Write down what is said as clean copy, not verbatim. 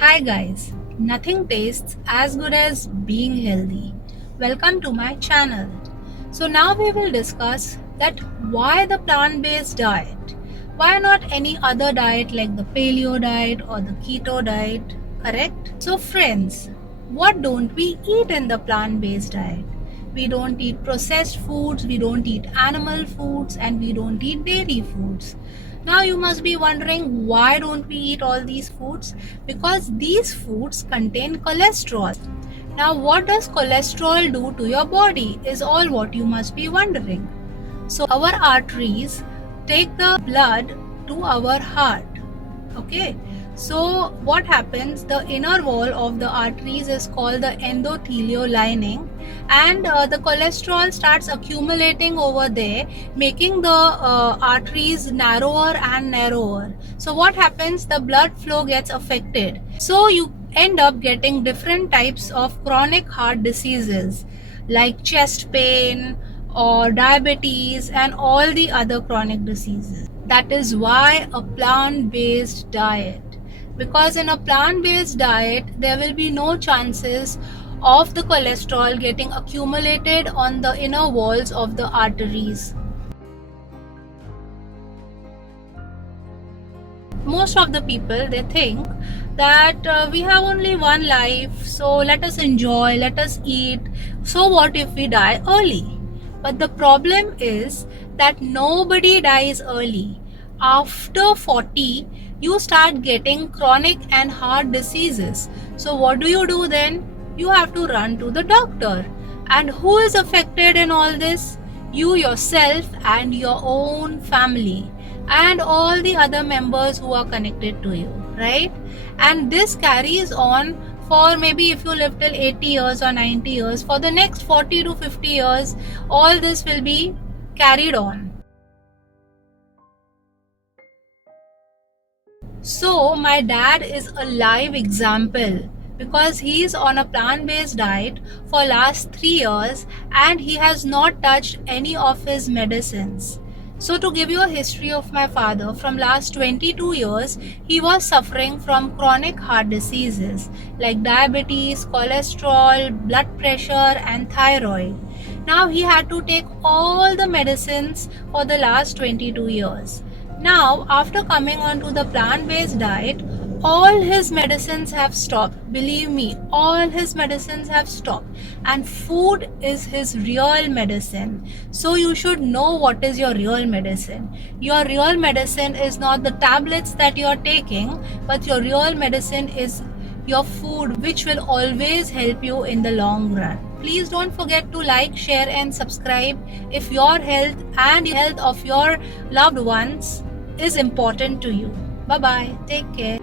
Hi guys, nothing tastes as good as being healthy. Welcome to my channel. So now we will discuss that why the plant-based diet? Why not any other diet like the paleo diet or the keto diet, correct? So friends, what don't we eat in the plant-based diet? We don't eat processed foods, we don't eat animal foods, and we don't eat dairy foods. Now you must be wondering, why don't we eat all these foods? Because these foods contain cholesterol. Now what does cholesterol do to your body is all what you must be wondering. So our arteries take the blood to our heart. Okay, so what happens, the inner wall of the arteries is called the endothelial lining, and the cholesterol starts accumulating over there, making the arteries narrower and narrower. So what happens, the blood flow gets affected, so you end up getting different types of chronic heart diseases like chest pain or diabetes and all the other chronic diseases. That is why a plant-based diet. Because in a plant-based diet, there will be no chances of the cholesterol getting accumulated on the inner walls of the arteries. Most of the people, they think that we have only one life, so let us enjoy, let us eat. So what if we die early? But the problem is that nobody dies early. After 40, you start getting chronic and heart diseases. So what do then? You have to run to the doctor. And who is affected in all this? You yourself and your own family and all the other members who are connected to you, right? And this carries on for, maybe if you live till 80 years or 90 years, for the next 40 to 50 years, all this will be carried on. So my dad is a live example, because he is on a plant-based diet for last 3 years and he has not touched any of his medicines. So to give you a history of my father, from last 22 years, he was suffering from chronic heart diseases like diabetes, cholesterol, blood pressure and thyroid. Now he had to take all the medicines for the last 22 years. Now, after coming onto the plant-based diet, all his medicines have stopped. Believe me, all his medicines have stopped. And food is his real medicine. So you should know what is your real medicine. Your real medicine is not the tablets that you are taking, but your real medicine is your food, which will always help you in the long run. Please don't forget to like, share and subscribe if your health and the health of your loved ones is important to you. Bye bye. Take care.